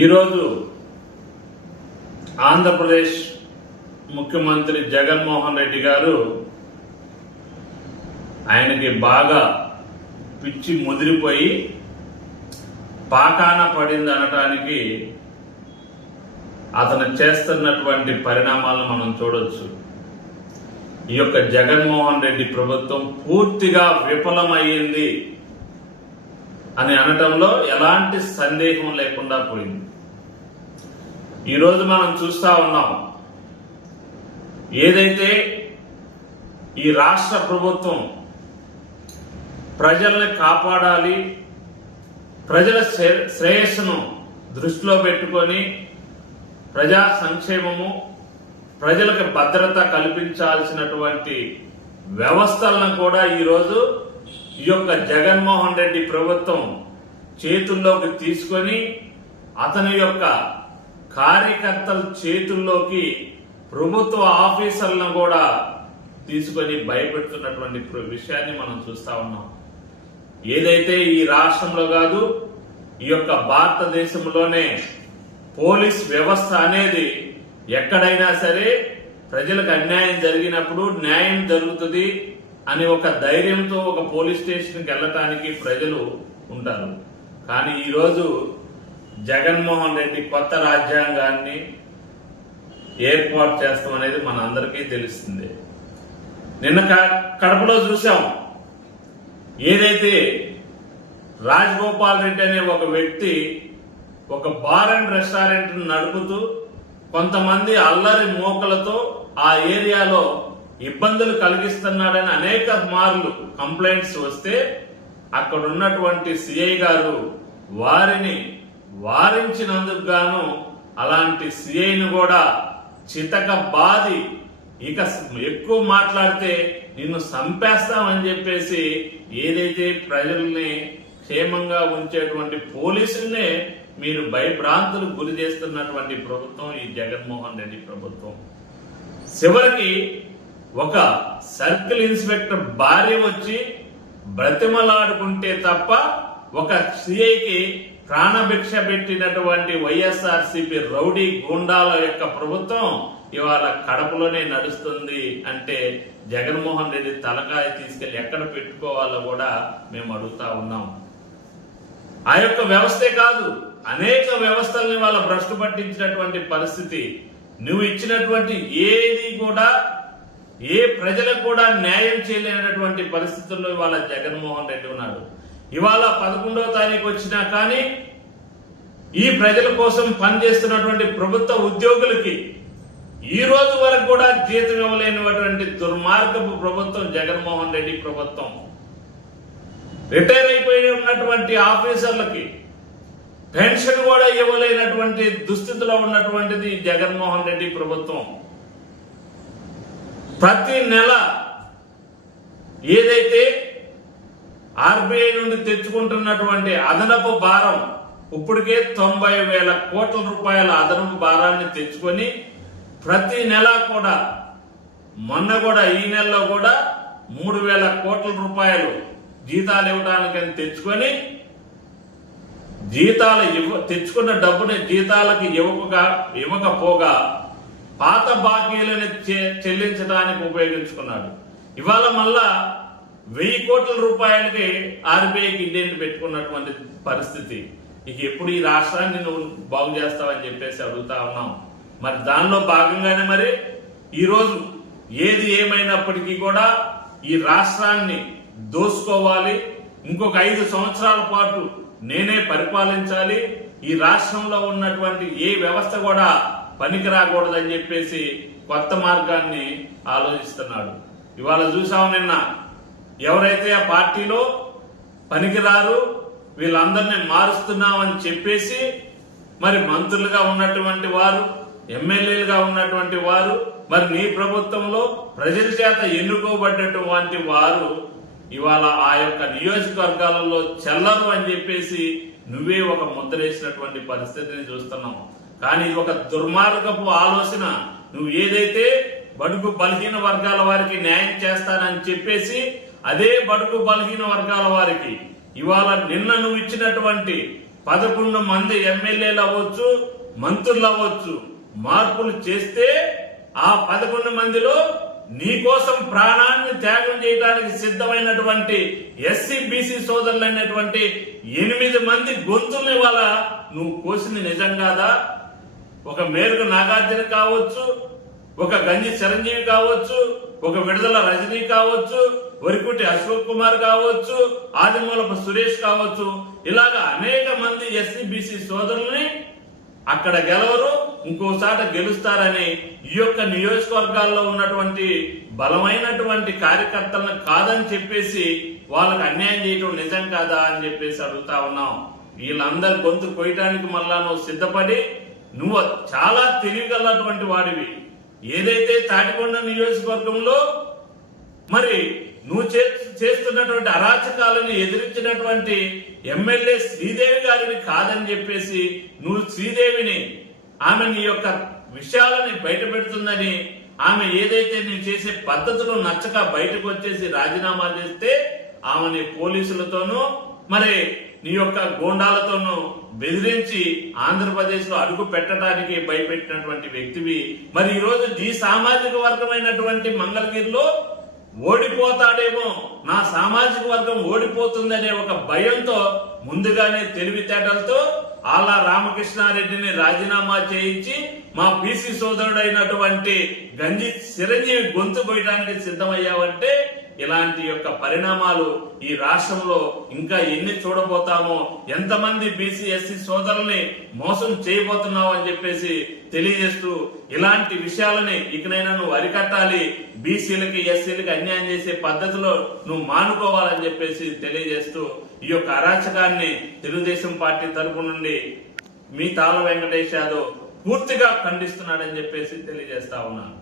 ఈరోజు ఆంధ్రప్రదేశ్ ముఖ్యమంత్రి జగన్మోహన్ రెడ్డి గారు ఆయనకి బాగా పిచ్చి ముదిరిపోయి పాకాన పడింది అనటానికి అతను చేస్తున్నటువంటి పరిణామాలను మనం చూడొచ్చు. ఈ యొక్క జగన్మోహన్ రెడ్డి ప్రభుత్వం పూర్తిగా విఫలమయ్యింది. అని అనటంలో ఎలాంటి సందేహం లేకుండా పోయింది. ఈరోజు మనం చూస్తా ఉన్నాం ఏదైతే ఈ రాష్ట్ర ప్రభుత్వం ప్రజల్ని కాపాడాలి ప్రజల శ్రే- శ్రేయస్సును దృష్టిలో పెట్టుకొని ప్రజా సంక్షేమము ప్రజలకు భద్రత కల్పించాల్సినటువంటి వ్యవస్థలను కూడా ఈరోజు ఈ యొక్క జగన్మోహన్ రెడ్డి ప్రభుత్వం చేతుల్లోకి తీసుకొని అతని యొక్క కార్యకర్తల చేతుల్లోకి ప్రభుత్వ ఆఫీసర్లను కూడా తీసుకొని భయపెడుతున్నటువంటి ప్ర- విషయాన్ని మనం చూస్తా ఉన్నాం. ఏదైతే ఈ రాష్ట్రంలో కాదు ఈ యొక్క భారతదేశంలోనే పోలీస్ వ్యవస్థ అనేది ఎక్కడైనా సరే ప్రజలకు అన్యాయం జరిగినప్పుడు న్యాయం జరుగుతుంది అని ఒక ధైర్యంతో ఒక పోలీస్ స్టేషన్కి వెళ్ళటానికి ప్రజలు ఉంటారు. కానీ ఈరోజు జగన్మోహన్ రెడ్డి కొత్త రాజ్యాంగాన్ని ఏర్పాటు చేస్తాం అనేది మన అందరికీ తెలుస్తుంది. నిన్న కడపలో చూసాం. ఏదైతే రాజగోపాల్ రెడ్డి అనే ఒక వ్యక్తి ఒక బార్ అండ్ రెస్టారెంట్ నడుపుతూ కొంతమంది అల్లరి మోకలతో ఆ ఏరియాలో ఇబ్బందులు కలిగిస్తున్నాడని అనేక మార్లు కంప్లైంట్స్ వస్తే అక్కడ ఉన్నటువంటి సిఐ గారు వారిని వారించినందుకు గాను అలాంటి సిఐని కూడా చితక బాది ఇక ఎక్కువ మాట్లాడితే నిన్ను సంపేస్తామని చెప్పేసి ఏదైతే ప్రజల్ని క్షేమంగా ఉంచేటువంటి పోలీసుల్నే మీరు భయభ్రాంతులు గురి చేస్తున్నటువంటి ప్రభుత్వం ఈ జగన్మోహన్ రెడ్డి ప్రభుత్వం. చివరికి ఒక సర్కిల్ ఇన్స్పెక్టర్ భార్య వచ్చి బ్రతిమలాడుకుంటే తప్ప ఒక సిఐకి ప్రాణభిక్ష పెట్టినటువంటి వైఎస్ఆర్ సిపి రౌడీ గూండాల యొక్క ప్రభుత్వం ఇవాళ కడపలోనే నడుస్తుంది అంటే జగన్మోహన్ రెడ్డి తలకాయ తీసుకెళ్ళి ఎక్కడ పెట్టుకోవాలో కూడా మేము అడుగుతా ఉన్నాం. ఆ యొక్క వ్యవస్థే కాదు అనేక వ్యవస్థల్ని వాళ్ళ భ్రష్టు పట్టించినటువంటి పరిస్థితి. నువ్వు ఇచ్చినటువంటి ఏది కూడా ఏ ప్రజలకు కూడా న్యాయం చేయలేనటువంటి పరిస్థితుల్లో ఇవాళ జగన్మోహన్ రెడ్డి ఉన్నాడు. ఇవాళ పదకొండవ తారీఖు వచ్చినా కానీ ఈ ప్రజల కోసం పనిచేస్తున్నటువంటి ప్రభుత్వ ఉద్యోగులకి ఈ రోజు వరకు కూడా జీతం ఇవ్వలేనటువంటి దుర్మార్గపు ప్రభుత్వం జగన్మోహన్ రెడ్డి ప్రభుత్వం. రిటైర్ అయిపోయి ఉన్నటువంటి ఆఫీసర్లకి పెన్షన్ కూడా ఇవ్వలేనటువంటి దుస్థితిలో ఉన్నటువంటిది జగన్మోహన్ రెడ్డి ప్రభుత్వం. ప్రతి నెల ఏదైతే ఆర్బీఐ నుండి తెచ్చుకుంటున్నటువంటి అదనపు భారం ఇప్పటికే తొంభై వేల కోట్ల రూపాయల అదనపు భారాన్ని తెచ్చుకొని ప్రతి నెల కూడా మొన్న కూడా ఈ నెలలో కూడా మూడు వేల కోట్ల రూపాయలు జీతాలు ఇవ్వడానికని తెచ్చుకొని జీతాలు ఇవ్వ తెచ్చుకున్న డబ్బుని జీతాలకు ఇవ్వక ఇవ్వకపోగా పాత బాకీలను చె- చెల్లించడానికి ఉపయోగించుకున్నాడు. ఇవాళ మళ్ళా వెయ్యి కోట్ల రూపాయలకి ఆర్బీఐకి ఇండియన్ పెట్టుకున్నటువంటి పరిస్థితి. ఇక ఎప్పుడు ఈ రాష్ట్రాన్ని నువ్వు బాగు చేస్తావని చెప్పేసి అడుగుతా ఉన్నాం. మరి దానిలో భాగంగానే మరి ఈరోజు ఏది ఏమైనప్పటికీ కూడా ఈ రాష్ట్రాన్ని దోసుకోవాలి. ఇంకొక ఐదు సంవత్సరాల పాటు నేనే పరిపాలించాలి. ఈ రాష్ట్రంలో ఉన్నటువంటి ఏ వ్యవస్థ కూడా పనికి రాకూడదని చెప్పేసి కొత్త మార్గాన్ని ఆలోచిస్తున్నాడు. ఇవాళ చూసాం నిన్న? ఎవరైతే ఆ పార్టీలో పనికిరారు వీళ్ళందరినీ మారుస్తున్నామని చెప్పేసి మరి మంత్రులుగా ఉన్నటువంటి వారు ఎమ్మెల్యేలుగా ఉన్నటువంటి వారు మరి నీ ప్రభుత్వంలో ప్రజల చేత ఎన్నుకోబడ్డటువంటి వారు ఇవాళ ఆ యొక్క నియోజకవర్గాలలో చెల్లరు అని చెప్పేసి నువ్వే ఒక ముద్రేసినటువంటి పరిస్థితిని చూస్తున్నావు కానీ ఇది ఒక దుర్మార్గపు ఆలోచన. నువ్వు ఏదైతే బడుగు బలహీన వర్గాల వారికి న్యాయం చేస్తానని చెప్పేసి అదే బడుగు బలహీన వర్గాల వారికి ఇవాళ నిన్న నువ్వు ఇచ్చినటువంటి పదకొండు మంది ఎమ్మెల్యేలు అవ్వచ్చు మంత్రులు అవ్వచ్చు మార్పులు చేస్తే ఆ పదకొండు మందిలో నీ కోసం ప్రాణాన్ని త్యాగం చేయడానికి సిద్ధమైనటువంటి ఎస్సీ బీసీ సోదరులైనటువంటి ఎనిమిది మంది గొంతుల్ని వాళ్ళ నువ్వు కోసింది నిజం కాదా? ఒక మేరకు నాగార్జున కావచ్చు ఒక గంజి చిరంజీవి కావచ్చు ఒక విడుదల రజనీ కావచ్చు వరికుటి అశోక్ కుమార్ కావచ్చు ఆదిమూలపు సురేష్ కావచ్చు. ఇలాగా అనేక మంది ఎస్సీ బీసీ సోదరుల్ని అక్కడ గెలవరు ఇంకోసారి గెలుస్తారని ఈ యొక్క నియోజకవర్గాల్లో ఉన్నటువంటి బలమైనటువంటి కార్యకర్తలను కాదని చెప్పేసి వాళ్ళకి అన్యాయం చేయటం నిజం కాదా అని చెప్పేసి అడుగుతా ఉన్నాం. వీళ్ళందరి గొంతు కొయ్యటానికి మళ్ళా నువ్వు సిద్ధపడి నువ్వు చాలా తెలియగలటువంటి వాడివి. ఏదైతే తాటికొండ నియోజకవర్గంలో మరి నువ్వు చే- చేస్తున్నటువంటి అరాచకాలను ఎదిరించినటువంటి ఎమ్మెల్యే శ్రీదేవి గారిని కాదని చెప్పేసి నువ్వు శ్రీదేవిని ఆమె నీ యొక్క విషయాలని బయట పెడుతుందని ఆమె ఏదైతే నువ్వు చేసే పద్ధతులు నచ్చక బయటకు వచ్చేసి రాజీనామా చేస్తే ఆమెని పోలీసులతోనూ మరి నీ యొక్క గోండాలతోనూ బెదిరించి ఆంధ్రప్రదేశ్లో అడుగు పెట్టడానికి భయపెట్టినటువంటి వ్యక్తివి. మరి ఈ నీ సామాజిక వర్గమైనటువంటి మంగళగిరిలో ఓడిపోతాడేమో. నా సామాజిక వర్గం ఓడిపోతుందనే ఒక భయంతో ముందుగానే తెలివితేటలతో ఆలా రామకృష్ణారెడ్డిని రాజీనామా చేయించి మా పీసీ సోదరుడైనటువంటి గంజి చిరంజీవి గొంతు పోయడానికి సిద్ధమయ్యావంటే ఇలాంటి యొక్క పరిణామాలు ఈ రాష్ట్రంలో ఇంకా ఎన్ని చూడబోతామో ఎంతమంది బీసీ ఎస్సీ సోదరుల్ని మోసం చేయబోతున్నావు అని చెప్పేసి తెలియజేస్తూ ఇలాంటి విషయాలని ఇకనైనా నువ్వు అరికట్టాలి బీసీలకి ఎస్సీలకి అన్యాయం చేసే పద్ధతిలో నువ్వు మానుకోవాలని చెప్పేసి తెలియజేస్తూ ఈ యొక్క అరాచకాన్ని తెలుగుదేశం పార్టీ తరపు నుండి మీ తాళ వెంకటేష్ యాదవ్ పూర్తిగా ఖండిస్తున్నాడని చెప్పేసి తెలియజేస్తా ఉన్నాను.